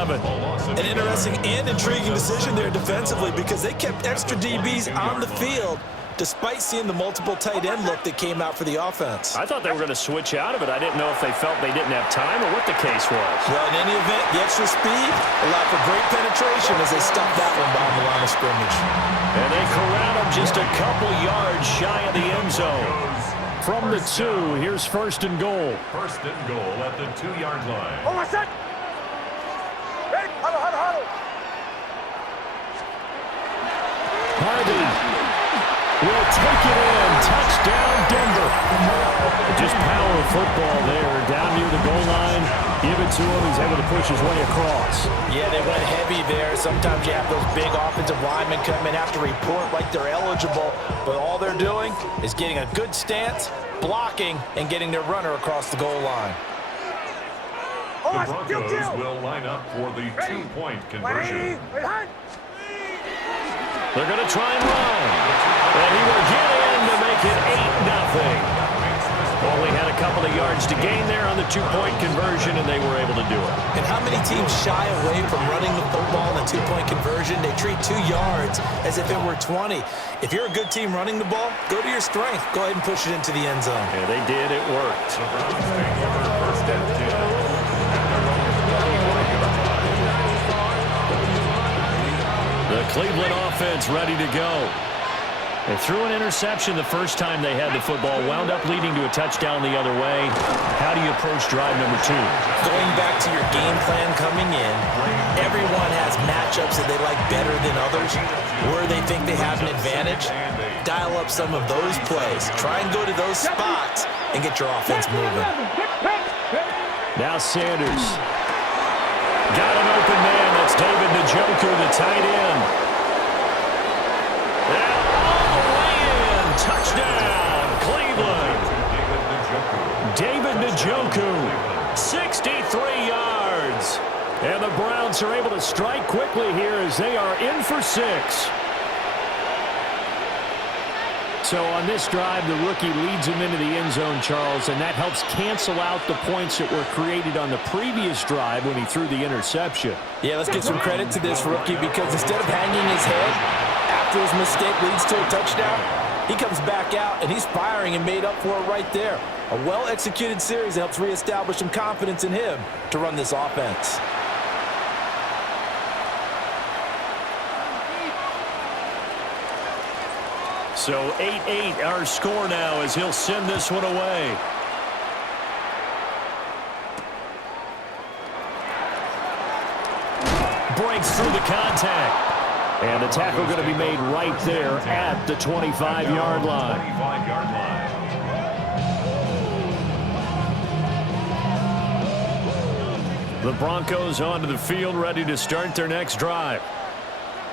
11. An interesting and intriguing decision there defensively because they kept extra DBs on the field despite seeing the multiple tight end look that came out for the offense. I thought they were going to switch out of it. I didn't know if they felt they didn't have time or what the case was. Well, in any event, the extra speed allowed for great penetration as they stopped that one behind the line of scrimmage. And they corral him just a couple yards shy of the end zone. From the 2, here's first and goal. First and goal at the 2-yard line. Oh, what's that? Ready? Huddle. Harvey will take it in. Touchdown, Denver. Just power football there. Down near the goal line. Give it to him. He's able to push his way across. Yeah, they went heavy there. Sometimes you have those big offensive linemen come in, have to report like they're eligible, but all they're doing is getting a good stance, blocking, and getting their runner across the goal line. The Broncos will line up for the 2-point conversion. They're going to try and run. And he will get in to make it 8-0. Only had a couple of yards to gain there on the 2-point conversion, and they were able to do it. And how many teams shy away from running the football in a 2-point conversion? They treat 2 yards as if it were 20. If you're a good team running the ball, go to your strength. Go ahead and push it into the end zone. Yeah, they did. It worked. The Browns take over first and 10. The Cleveland offense ready to go. They threw an interception the first time they had the football, wound up leading to a touchdown the other way. How do you approach drive number 2? Going back to your game plan coming in, everyone has matchups that they like better than others, where they think they have an advantage. Dial up some of those plays. Try and go to those spots and get your offense moving. Now Sanders. Got an open man. That's David Njoku, the tight end. And all the way in. Touchdown, Cleveland. David Njoku, 63 yards. And the Browns are able to strike quickly here as they are in for 6. So on this drive, the rookie leads him into the end zone, Charles, and that helps cancel out the points that were created on the previous drive when he threw the interception. Yeah, let's give some credit to this rookie because instead of hanging his head after his mistake leads to a touchdown, he comes back out and he's firing and made up for it right there. A well-executed series that helps reestablish some confidence in him to run this offense. So 8-8 our score now as he'll send this one away. Breaks through the contact. And the tackle going to be made right there at the 25-yard line. The Broncos onto the field ready to start their next drive.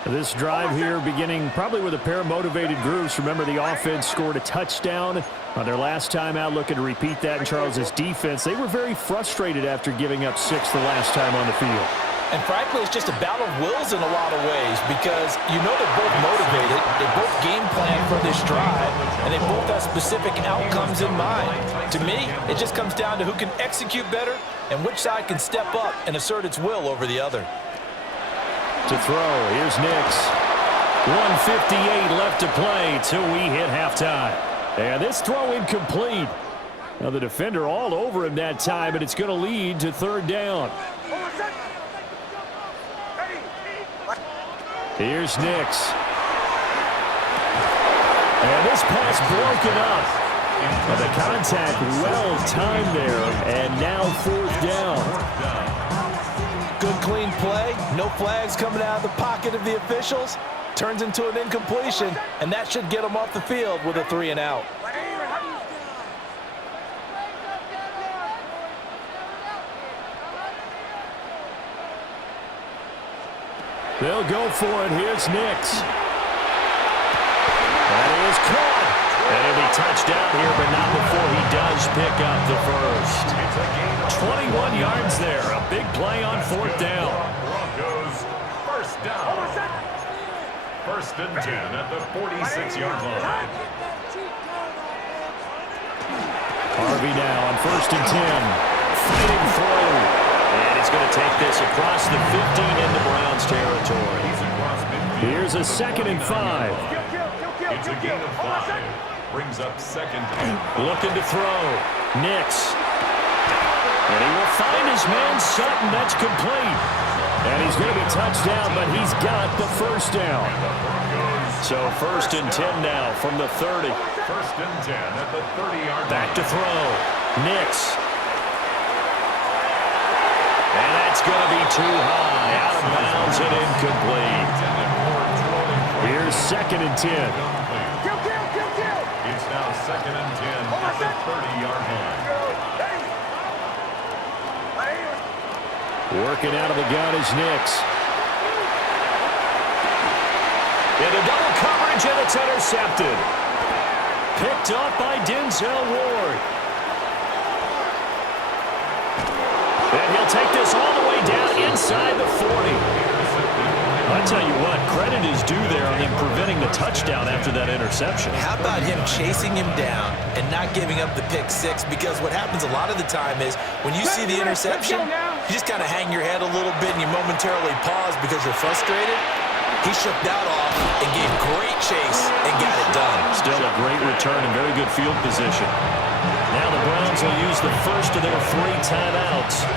This drive here beginning probably with a pair of motivated Krew'sh. Remember, the offense scored a touchdown on their last time out, looking to repeat that in Charles's defense. They were very frustrated after giving up 6 the last time on the field. And frankly, it's just a battle of wills in a lot of ways because you know they're both motivated, they both game plan for this drive, and they both have specific outcomes in mind. To me, it just comes down to who can execute better and which side can step up and assert its will over the other. To throw, here's Nix. 1:58 left to play till we hit halftime. And this throw incomplete. Now the defender all over him that time, and it's going to lead to 3rd down. Here's Nix. And this pass broken up. And the contact well timed there, and now 4th down. Good clean play, no flags coming out of the pocket of the officials. Turns into an incompletion, and that should get them off the field with a 3 and out. They'll go for it. Here's Nix. That is caught. And it'll be touchdown here, but not before he does pick up the first. 21 yards there. A big play on 4th down. Broncos first down. First and 10 at the 46-yard line. Harvey now on 1st and 10. Fighting through. And he's going to take this across the a 2nd and 5. It's a gain of 5. Brings up 2nd and 5. Looking to throw. Nix. And he will find his man Sutton. That's complete. And he's going to be touched down, but he's got the first down. So 1st and 10 now from the 30. 1st and 10 at the 30-yard line. Back to throw. Nix. And that's going to be too high. Out of bounds and incomplete. Here's 2nd and 10. It's now 2nd and 10 at the 30-yard line. Working out of the gun is Nix. Into double coverage, and it's intercepted. Picked up by Denzel Ward. And he'll take this all the way down inside the 40. I tell you what, credit is due there on him preventing the touchdown after that interception. How about him chasing him down and not giving up the pick six? Because what happens a lot of the time is when you see the interception, you just kind of hang your head a little bit and you momentarily pause because you're frustrated. He shook that off and gave great chase and got it done. Still a great return and very good field position. Now the Browns will use the first of their 3 timeouts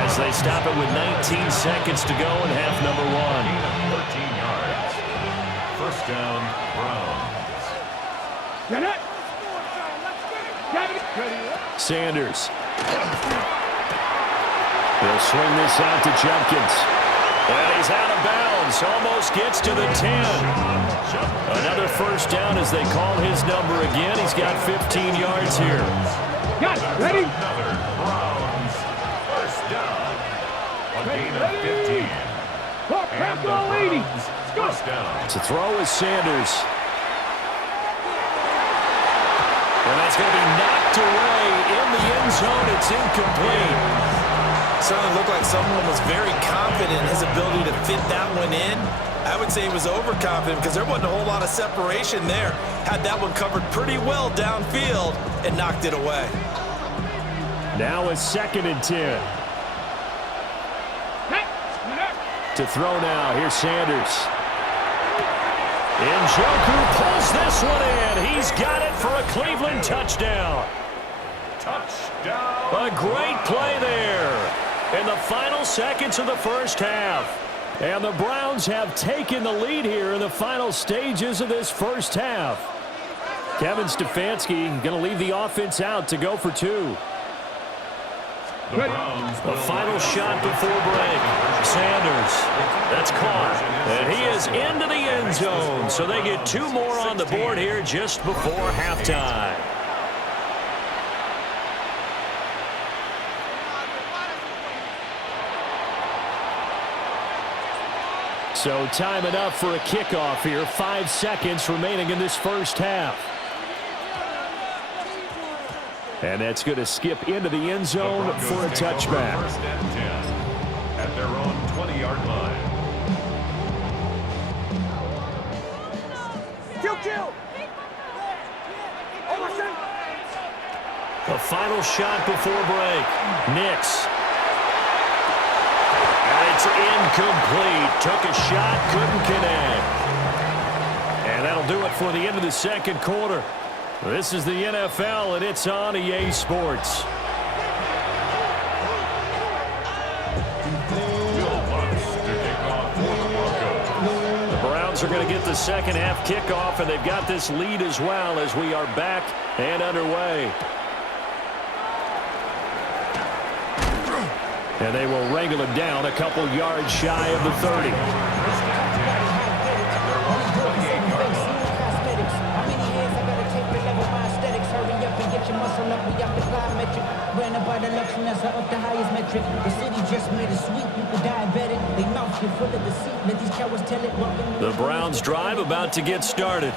as they stop it with 19 seconds to go in half number 1. 13 yards. First down, Browns. Sanders. They'll swing this out to Jumpkins. And he's out of bounds. Almost gets to the 10. Another first down as they call his number again. He's got 15 yards here. Got it. Ready? Another Browns first down. A gain of 15. And the Browns first down. To throw is Sanders. And that's going to be knocked away in the end zone. It's incomplete. Certainly looked like someone was very confident in his ability to fit that one in. I would say he was overconfident because there wasn't a whole lot of separation there. Had that one covered pretty well downfield and knocked it away. Now it's 2nd and 10. To throw now. Here's Sanders. Njoku pulls this one in. He's got it for a Cleveland touchdown. Touchdown. A great play there in the final seconds of the first half. And the Browns have taken the lead here in the final stages of this first half. Kevin Stefanski going to leave the offense out to go for 2. The final shot before break. Sanders. That's caught. And he is into the end zone. So they get 2 more on the board here just before halftime. So time enough for a kickoff here. 5 seconds remaining in this first half. And that's going to skip into the end zone for a touchback. 1st and 10 at their own 20-yard line. Kill. The final shot before break. Nix. And it's incomplete. Took a shot, couldn't connect. And that'll do it for the end of the second quarter. This is the NFL, and it's on EA Sports. The Browns are going to get the second half kickoff, and they've got this lead as well as we are back and underway. And they will wrangle him down a couple yards shy of the 30. The Browns drive about to get started.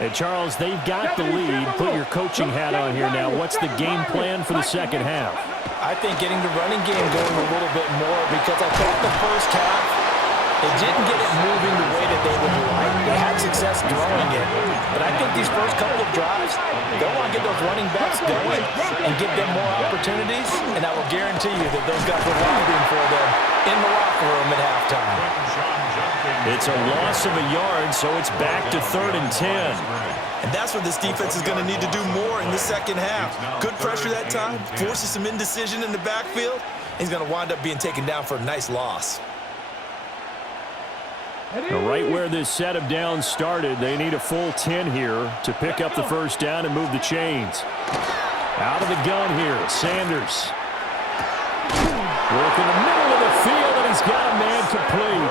And Charles, they've got the lead. Put your coaching hat on here now. What's the game plan for the second half? I think getting the running game going a little bit more because I thought the first half, they didn't get it moving the way that they would like. They had success throwing it. But I think these first couple of drives, they'll want to get those running backs going and give them more opportunities. And I will guarantee you that those guys will want to be for them in the locker room at halftime. Sean Jumpkins It's a loss of a yard, so it's back to 3rd and 10. And that's what this defense is going to need to do more in the second half. Good pressure that time, forces some indecision in the backfield. He's going to wind up being taken down for a nice loss. Right where this set of downs started, they need a full 10 here to pick up the first down and move the chains. Out of the gun here, Sanders. Work in the middle of the field, and he's got a man complete.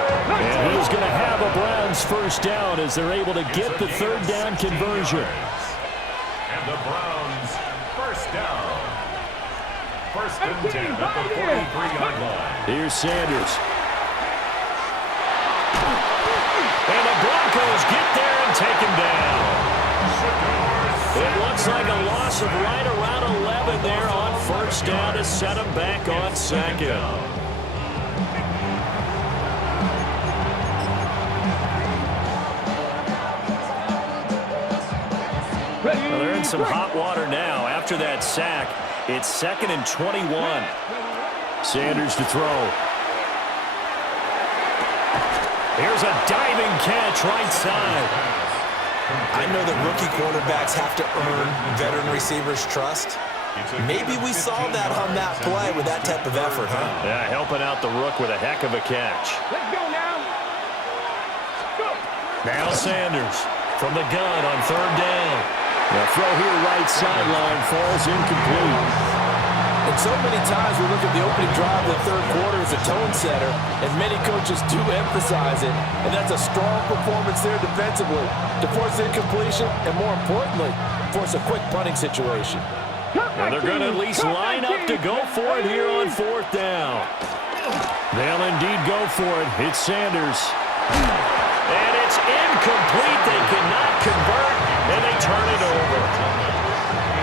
And he's going to have a Browns first down as they're able to get the 3rd down conversion. And the Browns first down. 1st and 10 at the 43-yard line. Here's Sanders. And the Broncos get there and take him down. It looks like a loss of right around 11 there on first down to set him back on 2nd. Well, they're in some hot water now. After that sack, it's 2nd and 21. Sanders to throw. Here's a diving catch right side. I know that rookie quarterbacks have to earn veteran receivers' trust. Maybe we saw that on that play with that type of effort, huh? Yeah, helping out the rook with a heck of a catch. Let's go now. Go. Now Sanders from the gun on 3rd down. The throw here right sideline falls incomplete. And so many times we look at the opening drive of the 3rd quarter as a tone setter, and many coaches do emphasize it, and that's a strong performance there defensively to force incompletion and, more importantly, force a quick punting situation. And they're going to at least line up to go for it here on 4th down. They'll indeed go for it. It's Sanders. And it's incomplete. They cannot convert, and they turn it over.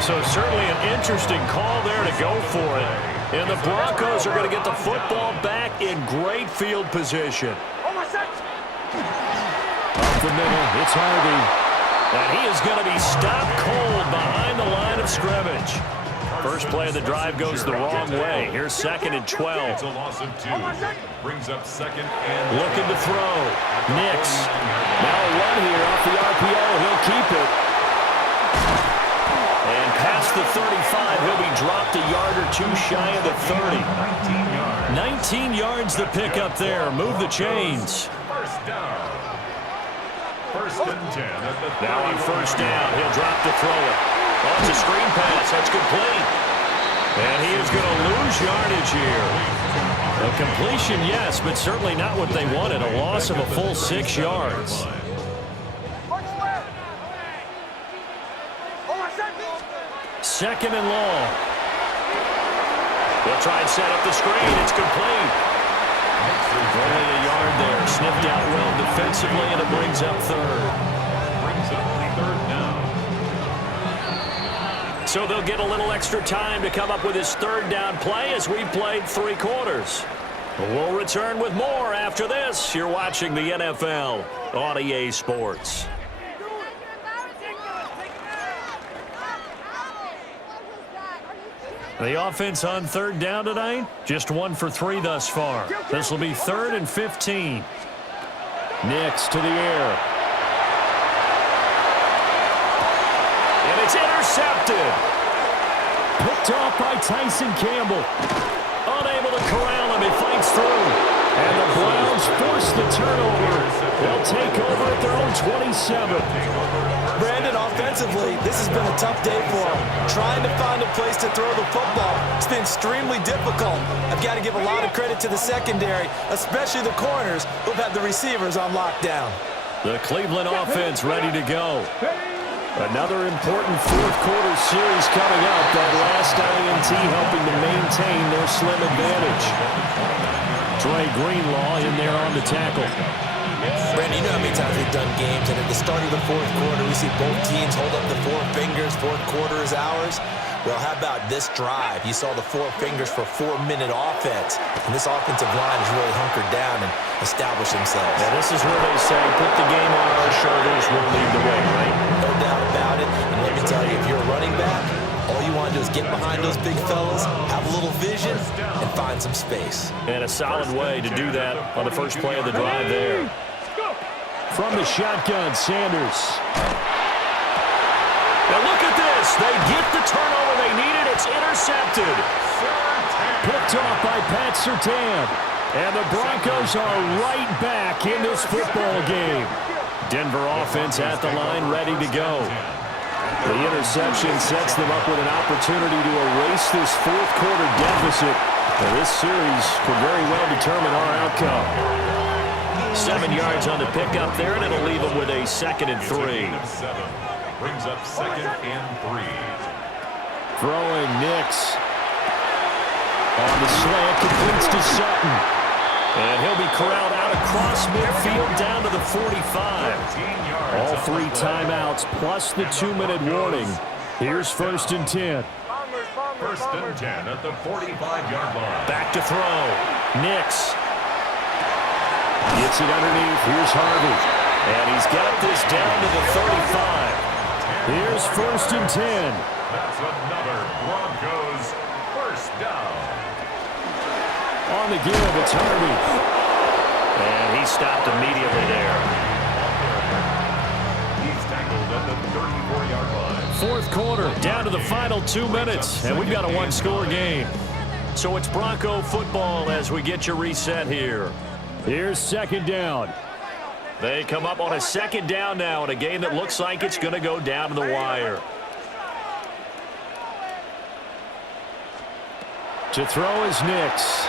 So certainly an interesting call there to go for it. And the Broncos are going to get the football back in great field position. Almost set. Up the middle, it's Harvey. And he is going to be stopped cold behind the line of scrimmage. First play of the drive goes the wrong way. Here's 2nd and 12. It's a loss of 2. Brings up 2nd and Looking to throw. Nix. Now a run here off the RPO. He'll keep it. And past the 35, he'll be dropped a yard or two shy of the 30. 19 yards to pick up there. Move the chains. First down. 1st and 10 at the 30. Now on first down, he'll drop to throw it. Oh, it's a screen pass. That's complete. And he is going to lose yardage here. A completion, yes, but certainly not what they wanted. A loss of a full 6 yards. Second and long. They'll try and set up the screen. It's complete. Only a yard there. Sniffed out well defensively, and it brings up 3rd. Brings up 3rd down. So they'll get a little extra time to come up with his 3rd down play as we played 3 quarters. We'll return with more after this. You're watching the NFL on EA Sports. The offense on 3rd down tonight, just 1 for 3 thus far. This will be 3rd and 15. Nix to the air. And it's intercepted. Picked off by Tyson Campbell. Unable to corral him. He fights through. And the Browns force the turnover. They'll take over at their own 27. Brandon, offensively, this has been a tough day for him. Trying to find a place to throw the football. It's been extremely difficult. I've got to give a lot of credit to the secondary, especially the corners who've had the receivers on lockdown. The Cleveland offense ready to go. Another important 4th quarter series coming up. That last INT helping to maintain their slim advantage. Dre Greenlaw in there on the tackle. Brandon, you know how many times we've done games, and at the start of the 4th quarter, we see both teams hold up the 4 fingers, 4th quarter is ours. Well, how about this drive? You saw the 4 fingers for 4-minute offense, and this offensive line has really hunkered down and established themselves. Now, this is where they say, put the game on our shoulders, we'll lead the way, right? No doubt about it, and let me tell you, if you're a running back, all you want to do is get behind those big fellas, have a little vision, and find some space. And a solid way to do that on the first play of the drive there. From the shotgun, Sanders. Now look at this. They get the turnover they needed. It's intercepted. Picked off by Pat Surtain. And the Broncos are right back in this football game. Denver offense at the line, ready to go. The interception sets them up with an opportunity to erase this fourth-quarter deficit. Now, this series could very well determine our outcome. 7 yards on the pickup there, and it'll leave them with a 2nd and 3. Brings up 2nd and 3. Throwing Nix. On the slant, completes to Sutton. And he'll be corralled out across midfield down to the 45. All 3 timeouts plus the 2-minute warning. Here's 1st and 10. 1st and 10 at the 45-yard line. Back to throw. Nix. Gets it underneath. Here's Harvey. And he's got this down to the 35. Here's 1st and 10. That's another Broncos 1st down. On the give, it's Harvey. And he stopped immediately there. He's tackled at the 34-yard line. 4th quarter, down to the final 2 minutes, and we've got a one-score game. So it's Bronco football as we get you reset here. Here's 2nd down. They come up on a 2nd down now in a game that looks like it's going to go down to the wire. To throw is Nix.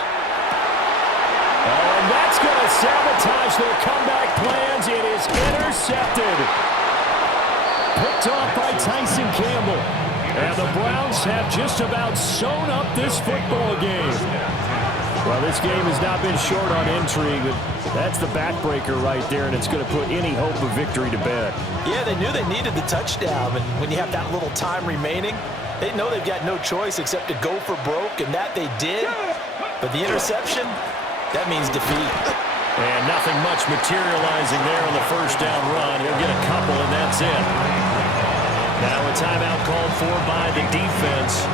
Oh, and that's going to sabotage their comeback plans. It is intercepted. Picked off by Tyson Campbell. And the Browns have just about sewn up this football game. Well, this game has not been short on intrigue. That's the backbreaker right there, and it's going to put any hope of victory to bed. Yeah, they knew they needed the touchdown, and when you have that little time remaining, they know they've got no choice except to go for broke, and that they did. But the interception, that means defeat. And nothing much materializing there on the 1st down run. He'll get a couple, and that's it. Now a timeout called for by the defense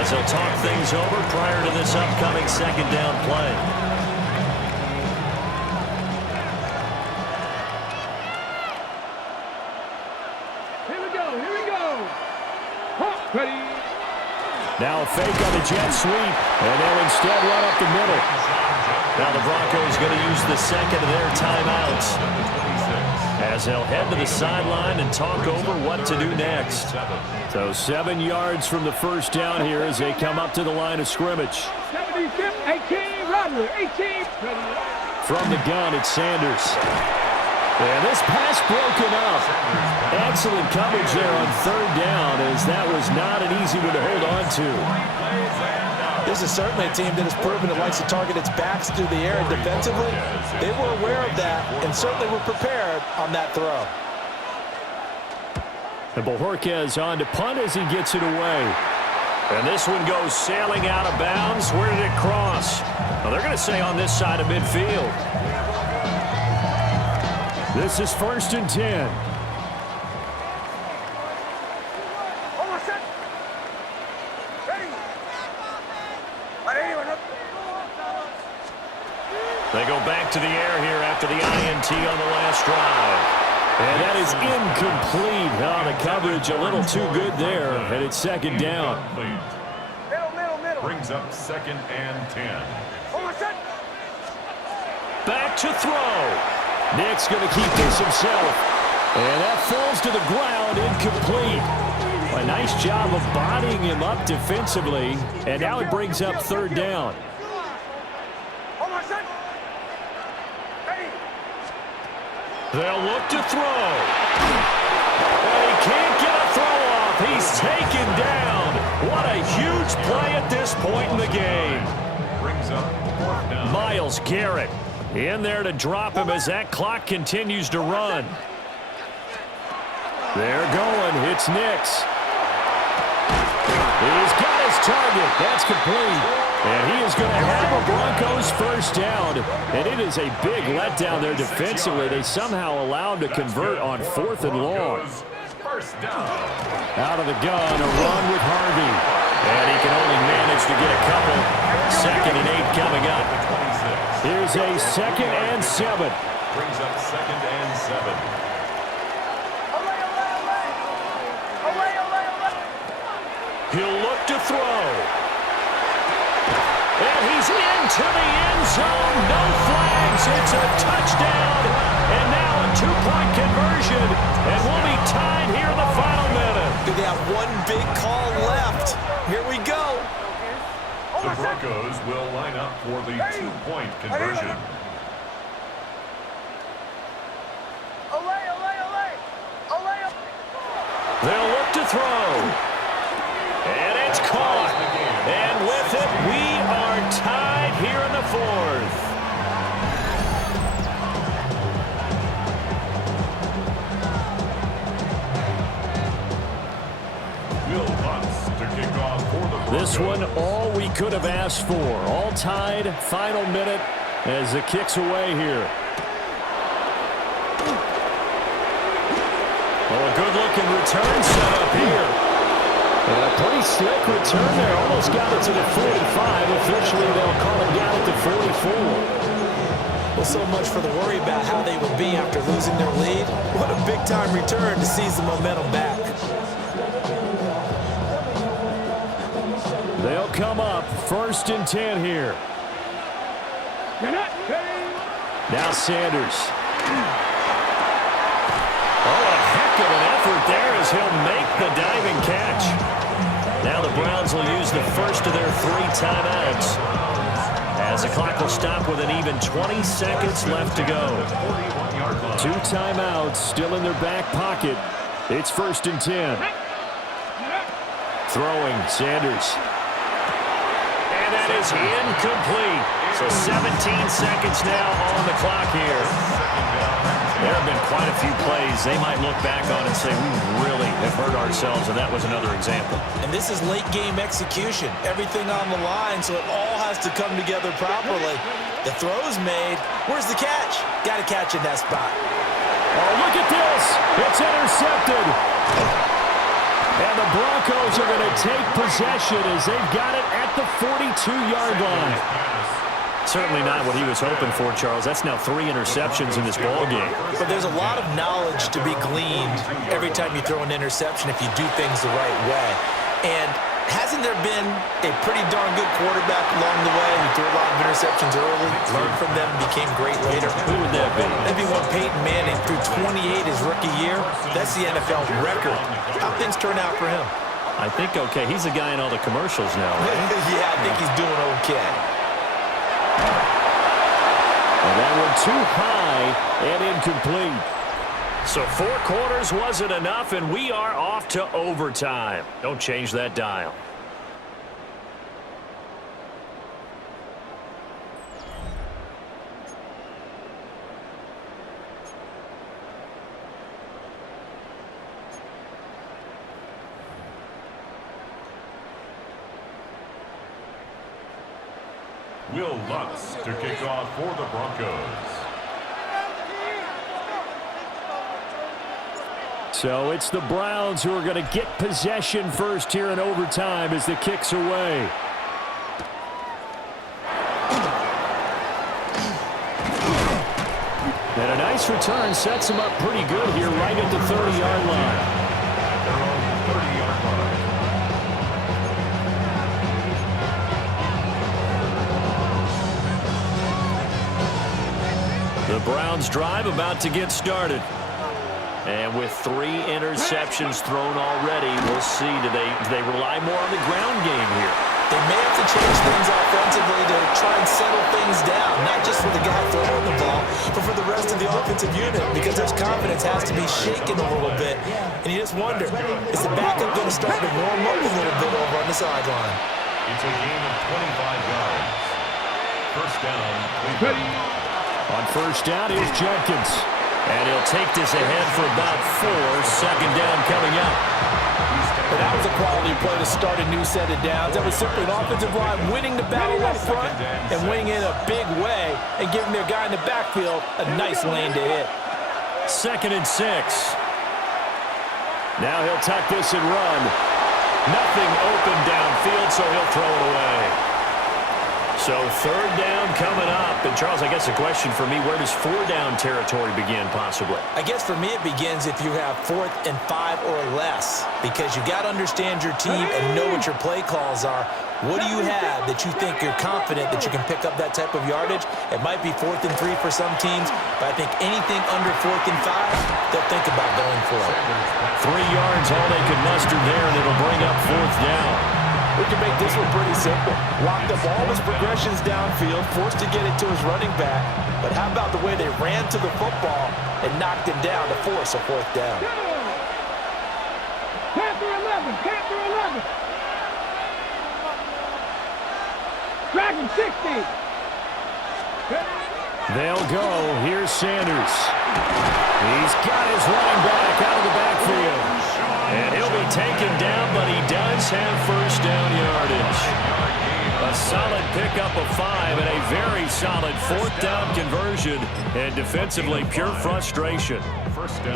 as they'll talk things over prior to this upcoming 2nd down play. Here we go. Ready. Now a fake on the jet sweep, and they'll instead run up the middle. Now the Broncos going to use the 2nd of their timeouts as they'll head to the sideline and talk over what to do next. So 7 yards from the 1st down here as they come up to the line of scrimmage. 75, 18, Robert, 18. From the gun, it's Sanders. And this pass broken up. Excellent coverage there on 3rd down, as that was not an easy one to hold on to. This is certainly a team that has proven it likes to target its backs through the air, and defensively, they were aware of that and certainly were prepared on that throw. And Bojorquez on to punt as he gets it away. And this one goes sailing out of bounds. Where did it cross? Well, they're going to say on this side of midfield. This is 1st and 10. They go back to the air here after the INT on the last drive. And that is incomplete. Oh, the coverage a little too good there. And it's 2nd down. Middle. Brings up 2nd and 10. Back to throw. Nick's going to keep this himself. And that falls to the ground, incomplete. A nice job of bodying him up defensively. And now it brings up 3rd down. They'll look to throw. And he can't get a throw off. He's taken down. What a huge play at this point in the game. Brings up 4th down. Myles Garrett in there to drop him as that clock continues to run. They're going. It's Nix. He's got his target. That's complete. And he is going to have a Broncos 1st down. And it is a big letdown there defensively. They somehow allowed to convert on 4th and long. 1st down. Out of the gun, a run with Harvey. And he can only manage to get a couple. 2nd and 8 coming up. Here's a 2nd and 7. brings up 2nd and 7. He'll look to throw. And he's into the end zone. No flags. It's a touchdown. And now a two-point conversion. And we'll be tied here in the final minute. They have one big call left. Here we go. The Broncos will line up for the two-point conversion. They'll look to throw. And it's caught. And with it, we are tied here in the fourth. Will Lutz to kick off for the Broncos. This one, all we could have asked for. All tied, final minute as the kick's away here. Oh, a good-looking return set up here. And a pretty slick return there. Almost got it to the 45. Officially, they'll call it down at the 44. Well, so much for the worry about how they would be after losing their lead. What a big-time return to seize the momentum back. They'll come up 1st and 10 here. Now Sanders. Oh, a heck of an effort there as he'll make the diving catch. Now the Browns will use the first of their 3 timeouts, as the clock will stop with an even 20 seconds left to go. 2 timeouts still in their back pocket. It's 1st and 10. Throwing, Sanders. And that is incomplete. So 17 seconds now on the clock here. There have been quite a few plays they might look back on and say, we really have hurt ourselves, and that was another example. And this is late-game execution. Everything on the line, so it all has to come together properly. The throw's made. Where's the catch? Got to catch in that spot. Oh, look at this. It's intercepted. And the Broncos are going to take possession as they've got it at the 42-yard line. Certainly not what he was hoping for, Charles. That's now 3 interceptions in this ballgame. But there's a lot of knowledge to be gleaned every time you throw an interception if you do things the right way. And hasn't there been a pretty darn good quarterback along the way who threw a lot of interceptions early, learned from them, and became great later? Who would that be? That'd be one Peyton Manning threw 28 his rookie year. That's the NFL record. How things turn out for him? I think okay. He's the guy in all the commercials now, right? Yeah, I think he's doing okay. And that one too high and incomplete. So 4 quarters wasn't enough, and we are off to overtime. Don't change that dial. Will Lutz to kick off for the Broncos. So it's the Browns who are going to get possession first here in overtime as the kick's away. And a nice return sets him up pretty good here right at the 30-yard line. At their own 30-yard line. The Browns drive about to get started. And with 3 interceptions thrown already, we'll see. Do they rely more on the ground game here? They may have to change things offensively to try and settle things down, not just for the guy throwing the ball, but for the rest of the offensive unit, because their confidence has to be shaken a little bit. And you just wonder, is the backup going to start to warm up a little bit over on the sideline? It's a gain of 25 yards. First down, Cleveland. On first down, here's Jenkins. And he'll take this ahead for about 4. Second down coming up. But that was a quality play to start a new set of downs. That was simply an offensive line winning the battle up front and winning in a big way and giving their guy in the backfield a nice lane to hit. 2nd and 6. Now he'll tuck this and run. Nothing open downfield, so he'll throw it away. So third down coming up. And, Charles, I guess a question for me, where does four down territory begin possibly? I guess for me it begins if you have 4th and 5 or less, because you got to understand your team and know what your play calls are. What do you have that you think you're confident that you can pick up that type of yardage? It might be 4th and 3 for some teams, but I think anything under 4th and 5, they'll think about going for it. 3 yards, all they could muster there, and it'll bring up 4th down. We can make this one pretty simple. Locked up all his progressions downfield, forced to get it to his running back. But how about the way they ran to the football and knocked him down to force a 4th down? Panther 11, Panther 11. Dragon 60. They'll go. Here's Sanders. He's got his running back out of the backfield. And he'll be taken down, but he does have first down yardage. A solid pickup of 5 and a very solid 4th down conversion. And defensively, pure frustration.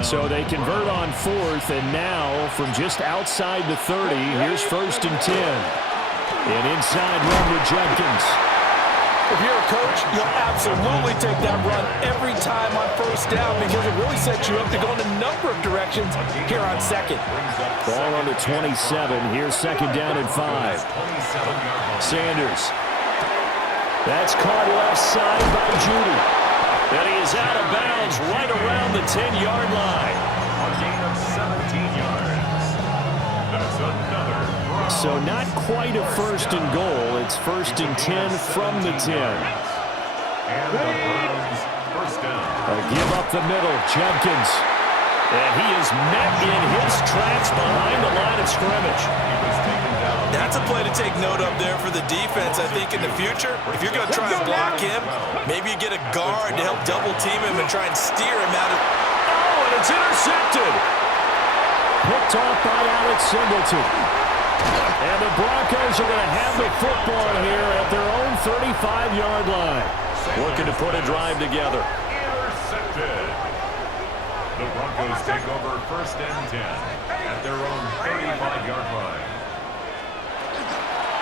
So they convert on 4th, and now from just outside the 30, here's 1st and 10. An inside run with Jenkins. If you're a coach, you'll absolutely take that run every time on 1st down because it really sets you up to go in a number of directions here on 2nd. Ball on the 27. Here's 2nd down and 5. Sanders. That's caught left side by Judy. And he is out of bounds right around the 10-yard line. A gain of 17 yards. That's another. So not quite a 1st and goal. It's 1st and 10 from the 10. And the Browns first down. A give up the middle. Jenkins. And he is met in his tracks behind the line of scrimmage. He was taken down. That's a play to take note of there for the defense, I think, in the future. If you're going to try and block him, maybe you get a guard to help double-team him and try and steer him out of... Oh, and it's intercepted. Picked off by Alex Singleton. And the Broncos are going to have the football here at their own 35-yard line. Looking to put a drive together. Intercepted. The Broncos take over 1st and 10 at their own 35-yard line.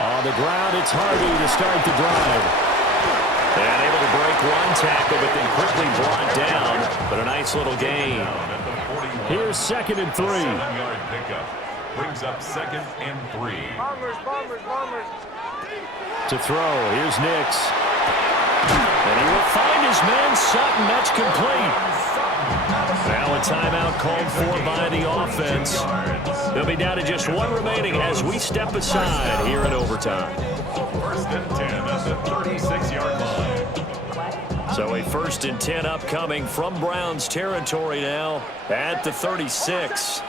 On the ground, it's Harvey to start the drive. And able to break one tackle, but then quickly brought down. But a nice little gain. Here's 2nd and 3. 7-yard pickup. Brings up 2nd and 3. Bombers, bombers, bombers. To throw, here's Nix. And he will find his man Sutton. That's complete. Now a timeout called for by the offense. They'll be down to just 1 remaining as we step aside here in overtime. 1st and 10 at the 36-yard line. So a 1st and 10 upcoming from Browns territory now at the 36.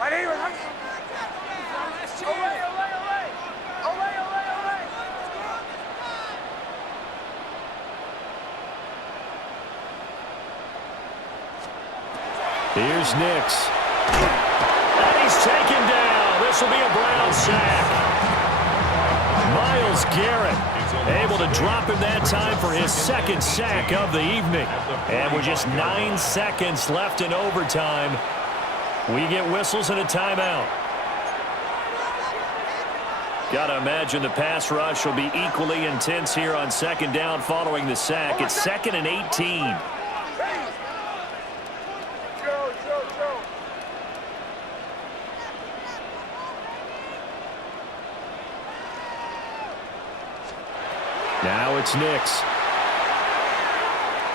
Right here, right. Olay, olay, olay. Olay, olay, olay. Here's Nix. And he's taken down. This will be a Brown sack. Myles Garrett able to drop him that time for his 2nd sack of the evening. And with just 9 seconds left in overtime, we get whistles and a timeout. Got to imagine the pass rush will be equally intense here on 2nd down following the sack. It's 2nd and 18. Now it's Nix.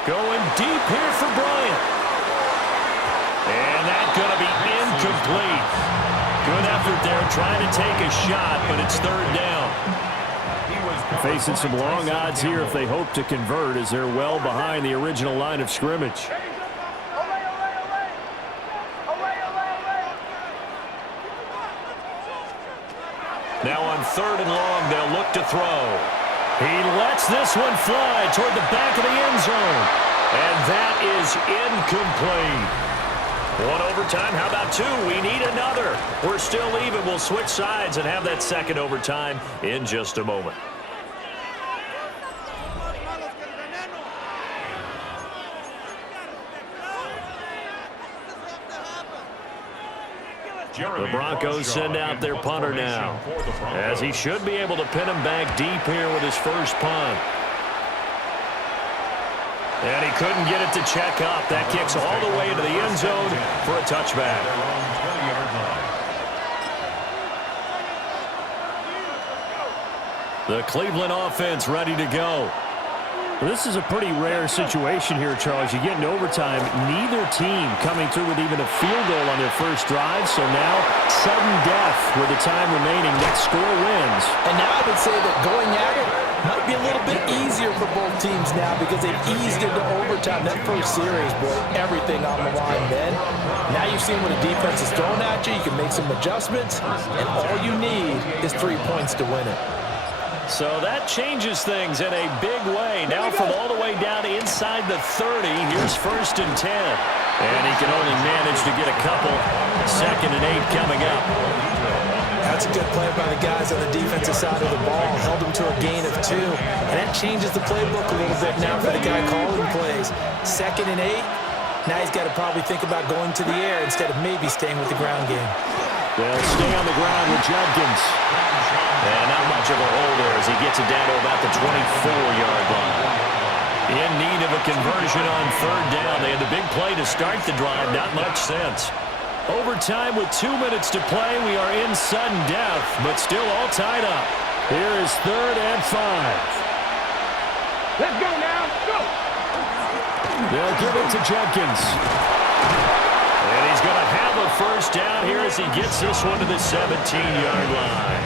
Going deep here for Bryant. And that's going to be incomplete. Good effort there trying to take a shot, but it's 3rd down. Facing some long odds here if they hope to convert as they're well behind the original line of scrimmage. Now on 3rd and long, they'll look to throw. He lets this one fly toward the back of the end zone. And that is incomplete. 1 overtime. How about 2? We need another. We're still even. We'll switch sides and have that 2nd overtime in just a moment. The Broncos send out their punter now, as he should be able to pin him back deep here with his first punt. And he couldn't get it to check up. That kicks all the way into the end zone for a touchback. The Cleveland offense ready to go. This is a pretty rare situation here, Charles. You get in overtime, neither team coming through with even a field goal on their first drive. So now, sudden death with the time remaining. Next score wins. And now I would say that going at it might be a little bit easier for both teams now because they've eased into overtime. That first series, boy, everything on the line then. Now you've seen what a defense is throwing at you. You can make some adjustments, and all you need is 3 points to win it. So that changes things in a big way. Now from all the way down inside the 30, here's 1st and 10. And he can only manage to get a couple. 2nd and 8 coming up. That's a good play by the guys on the defensive side of the ball. Held them to a gain of 2. And that changes the playbook a little bit now for the guy calling plays. 2nd and 8. Now he's got to probably think about going to the air instead of maybe staying with the ground game. They'll stay on the ground with Judkins. And not much of a hole there as he gets it down to about the 24-yard line. In need of a conversion on 3rd down. They had the big play to start the drive. Not much sense. Overtime with 2 minutes to play. We are in sudden death, but still all tied up. Here is 3rd and 5. Let's go now. Go. They'll give it to Judkins. And he's going to have a first down here as he gets this one to the 17-yard line.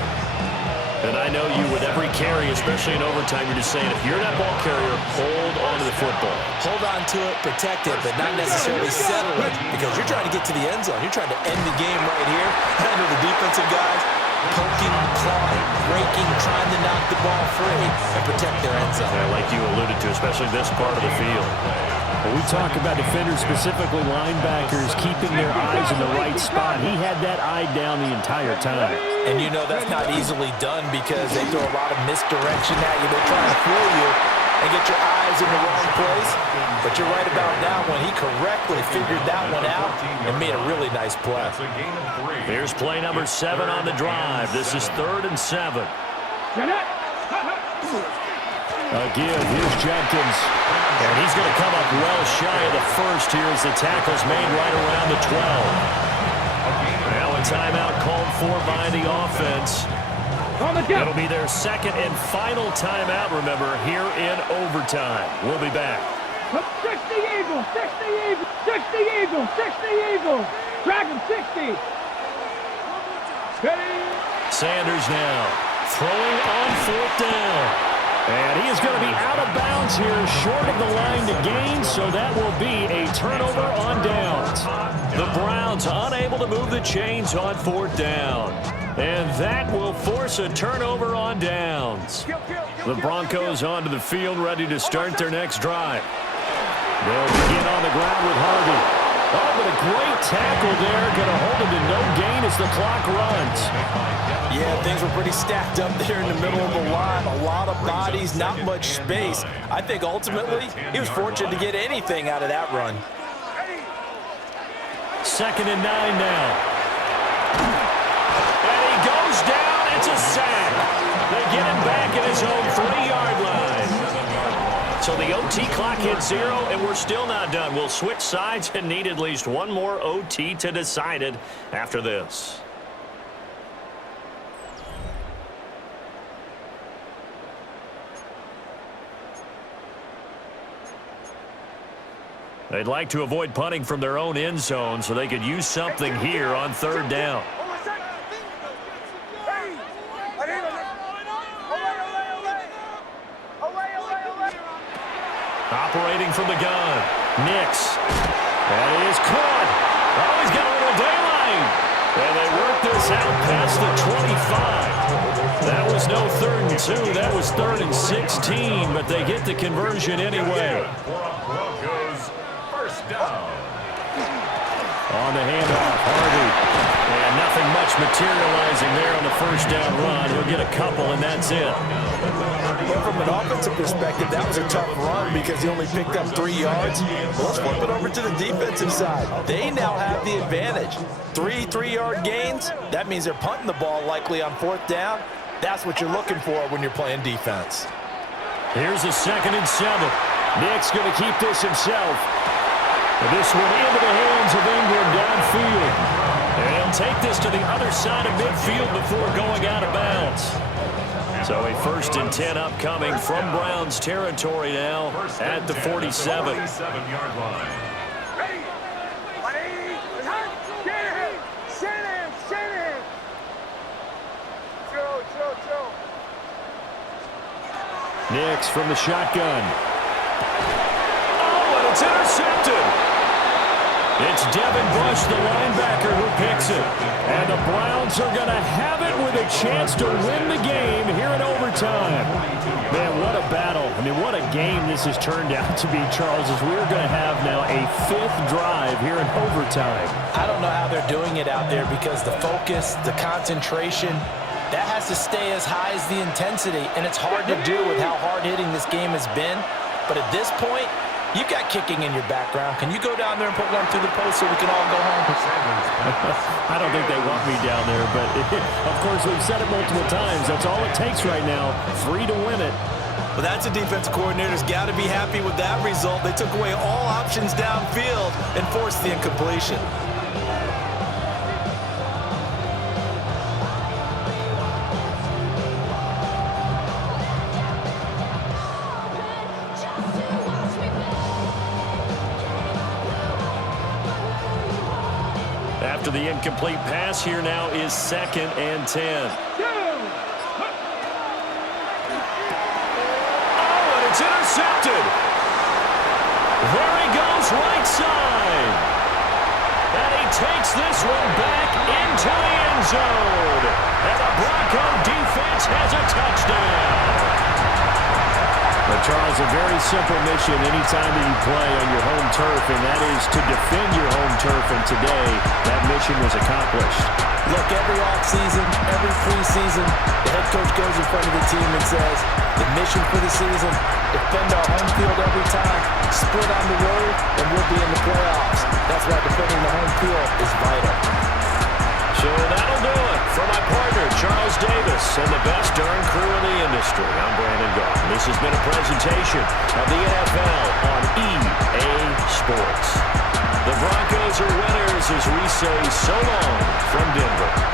And I know you, with every carry, especially in overtime, you're just saying, if you're that ball carrier, hold on to the football. Hold on to it, protect it, but not necessarily settle it because you're trying to get to the end zone. You're trying to end the game right here. I know the defensive guys poking, clawing, breaking, trying to knock the ball free and protect their end zone. Yeah, like you alluded to, especially this part of the field. When we talk about defenders, specifically linebackers, keeping their eyes in the right spot, he had that eye down the entire time. And you know that's not easily done because they throw a lot of misdirection at you. They're trying to fool you and get your eyes in the wrong place. But you're right about that one. He correctly figured that one out and made a really nice play. Here's play number 7 on the drive. This is 3rd and 7. Again, here's Jenkins. And he's going to come up well shy of the first here as the tackle's made right around the 12. Now a timeout called for by the offense. It'll be their 2nd and final timeout, remember, here in overtime. We'll be back. 60 Eagles, 60 Eagles, 60 Eagles, 60 Eagles. Dragon 60. Sanders now throwing on 4th down. And he is going to be out of bounds here, short of the line to gain, so that will be a turnover on downs. The Browns unable to move the chains on 4th down. And that will force a turnover on downs. The Broncos onto the field, ready to start their next drive. They'll begin on the ground with Harvey. Oh, but a great tackle there. Going to hold him to no gain as the clock runs. Yeah, things were pretty stacked up there in the middle of the line. A lot of bodies, not much space. I think ultimately he was fortunate to get anything out of that run. 2nd and 9 now. And he goes down. It's a sack. They get him back at his own 3-yard line. So the OT clock hit 0, and we're still not done. We'll switch sides and need at least one more OT to decide it after this. They'd like to avoid punting from their own end zone so they could use something here on 3rd down. Operating from the gun, Nix. And he is caught. Oh, he's got a little daylight. And they work this out past the 25. That was no 3rd and 2. That was 3rd and 16, but they get the conversion anyway. On the handoff, Harvey. And nothing much materializing there on the 1st down run. He'll get a couple, and that's it. Well, from an offensive perspective, that was a tough run because he only picked up 3 yards. Well, let's flip it over to the defensive side. They now have the advantage. 3 3-yard gains, that means they're punting the ball likely on 4th down. That's what you're looking for when you're playing defense. Here's a 2nd and 7. Nick's going to keep this himself. And this one into the hands of Ingram downfield. And he'll take this to the other side of midfield before going out of bounds. So a 1st and 10 upcoming from Browns territory now at the 47. 47-yard line. Ready? Ready? Shanahan. Chill. Nix from the shotgun. Oh, and it's intercepted. It's Devin Bush, the linebacker, who picks it. And the Browns are going to have it with a chance to win the game here in overtime. Man, what a battle. I mean, what a game this has turned out to be, Charles, as we're going to have now a 5th drive here in overtime. I don't know how they're doing it out there because the focus, the concentration, that has to stay as high as the intensity, and it's hard to do with how hard-hitting this game has been. But at this point, you've got kicking in your background. Can you go down there and put one through the post so we can all go home? I don't think they want me down there, but of course we've said it multiple times. That's all it takes right now, 3 to win it. Well, that's a defensive coordinator's got to be happy with that result. They took away all options downfield and forced the incompletion. After the incomplete pass, here now is 2nd and 10. Oh, and it's intercepted. There he goes, right side. And he takes this one back into the end zone. And the Bronco defense has a touchdown. But Charles, a very simple mission anytime that you play on your home turf, and that is to defend your home turf. And today, that mission was accomplished. Look, every offseason, every preseason, the head coach goes in front of the team and says, the mission for the season, defend our home field every time, split on the road, and we'll be in the playoffs. That's why defending the home field is vital. So that'll do it for my partner, Charles Davis, and the best darn crew in the industry. I'm Brandon Gault. This has been a presentation of the NFL on EA Sports. The Broncos are winners as we say so long from Denver.